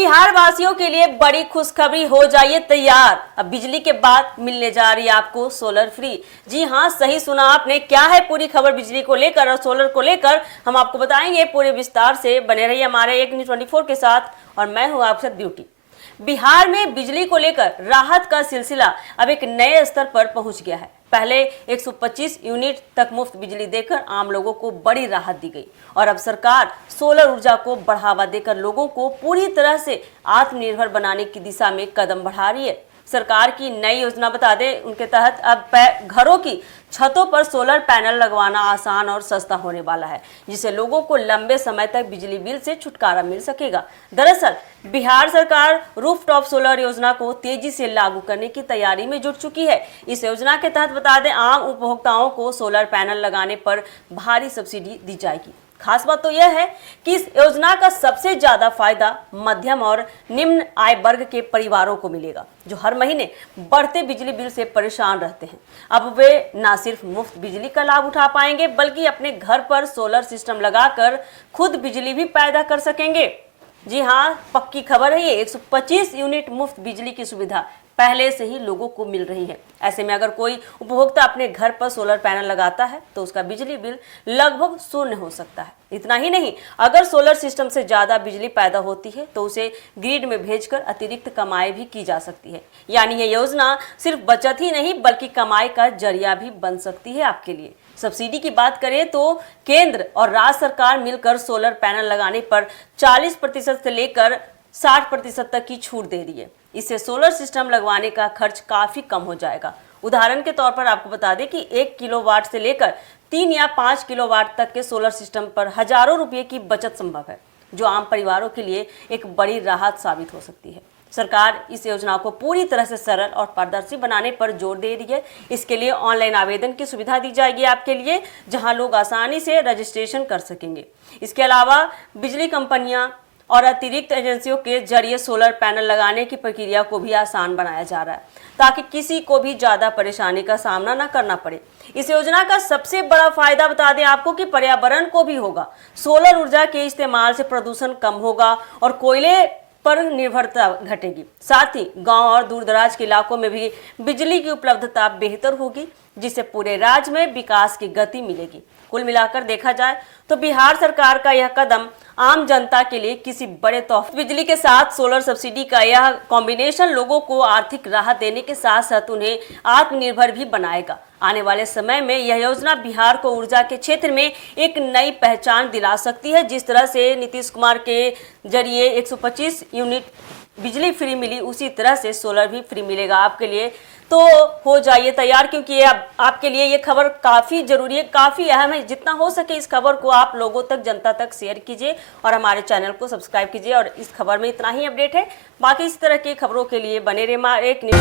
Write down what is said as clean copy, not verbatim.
बिहार वासियों के लिए बड़ी खुशखबरी, हो जाइए तैयार। अब बिजली के बाद मिलने जा रही है आपको सोलर फ्री। जी हाँ, सही सुना आपने। क्या है पूरी खबर बिजली को लेकर और सोलर को लेकर, हम आपको बताएंगे पूरे विस्तार से। बने रहिए हमारे एक न्यूज़ 24 के साथ और मैं हूँ आपके साथ ब्यूटी। बिहार में बिजली को लेकर राहत का सिलसिला अब एक नए स्तर पर पहुंच गया है। पहले 125 यूनिट तक मुफ्त बिजली देकर आम लोगों को बड़ी राहत दी गई और अब सरकार सोलर ऊर्जा को बढ़ावा देकर लोगों को पूरी तरह से आत्मनिर्भर बनाने की दिशा में कदम बढ़ा रही है। सरकार की नई योजना बता दें, उनके तहत अब घरों की छतों पर सोलर पैनल लगवाना आसान और सस्ता होने वाला है, जिससे लोगों को लंबे समय तक बिजली बिल से छुटकारा मिल सकेगा। दरअसल बिहार सरकार रूफटॉप सोलर योजना को तेजी से लागू करने की तैयारी में जुट चुकी है। इस योजना के तहत बता दें, आम उपभोक्ताओं को सोलर पैनल लगाने पर भारी सब्सिडी दी जाएगी। खास बात तो यह है कि इस योजना का सबसे ज्यादा फायदा मध्यम और निम्न आय वर्ग के परिवारों को मिलेगा, जो हर महीने बढ़ते बिजली बिल से परेशान रहते हैं। अब वे न सिर्फ मुफ्त बिजली का लाभ उठा पाएंगे, बल्कि अपने घर पर सोलर सिस्टम लगाकर खुद बिजली भी पैदा कर सकेंगे। जी हाँ, पक्की खबर है ये। 125 यूनिट मुफ्त बिजली की सुविधा पहले से ही लोगों को मिल रही है। ऐसे में अगर कोई उपभोक्ता अपने घर पर सोलर पैनल लगाता है तो उसका बिजली बिल लगभग शून्य हो सकता है। इतना ही नहीं, अगर सोलर सिस्टम से ज्यादा बिजली पैदा होती है तो उसे ग्रिड में भेजकर अतिरिक्त कमाई भी की जा सकती है। यानी ये योजना सिर्फ बचत ही नहीं बल्कि कमाई का जरिया भी बन सकती है आपके लिए। सब्सिडी की बात करें तो केंद्र और राज्य सरकार मिलकर सोलर पैनल लगाने पर 40% से लेकर 60% तक की छूट दे रही है। इससे सोलर सिस्टम लगवाने का खर्च काफी कम हो जाएगा। उदाहरण के तौर पर आपको बता दें कि 1 किलोवाट से लेकर 3 या 5 किलोवाट तक के सोलर सिस्टम पर हजारों रुपए की बचत संभव है, जो आम परिवारों के लिए एक बड़ी राहत साबित हो सकती है। सरकार इस योजना को पूरी तरह से सरल और पारदर्शी बनाने पर जोर दे रही है। इसके लिए ऑनलाइन आवेदन की सुविधा दी जाएगी आपके लिए, जहां लोग आसानी से रजिस्ट्रेशन कर सकेंगे। इसके अलावा बिजली कंपनियां और अतिरिक्त एजेंसियों के जरिए सोलर पैनल लगाने की प्रक्रिया को भी आसान बनाया जा रहा है, ताकि किसी को भी ज्यादा परेशानी का सामना न करना पड़े। इस योजना का सबसे बड़ा फायदा बता दें आपको कि पर्यावरण को भी होगा। सोलर ऊर्जा के इस्तेमाल से प्रदूषण कम होगा और कोयले पर निर्भरता घटेगी। साथ ही गांव और दूरदराज के इलाकों में भी बिजली की उपलब्धता बेहतर होगी, जिससे पूरे राज्य में विकास की गति मिलेगी। कुल मिलाकर देखा जाए तो बिहार सरकार का यह कदम आम जनता के लिए किसी बड़े तोहफे, बिजली के साथ सोलर सब्सिडी का यह कॉम्बिनेशन लोगों को आर्थिक राहत देने के साथ साथ उन्हें आत्मनिर्भर भी बनाएगा। आने वाले समय में यह योजना बिहार को ऊर्जा के क्षेत्र में एक नई पहचान दिला सकती है। जिस तरह से नीतीश कुमार के जरिए 125 यूनिट बिजली फ्री मिली, उसी तरह से सोलर भी फ्री मिलेगा आपके लिए। तो हो जाइए तैयार, क्योंकि ये आपके लिए ये खबर काफ़ी ज़रूरी है, काफ़ी अहम है। जितना हो सके इस खबर को आप लोगों तक, जनता तक शेयर कीजिए और हमारे चैनल को सब्सक्राइब कीजिए। और इस खबर में इतना ही अपडेट है। बाकी इस तरह की खबरों के लिए बने रहिए हमारे एक न्यूज़।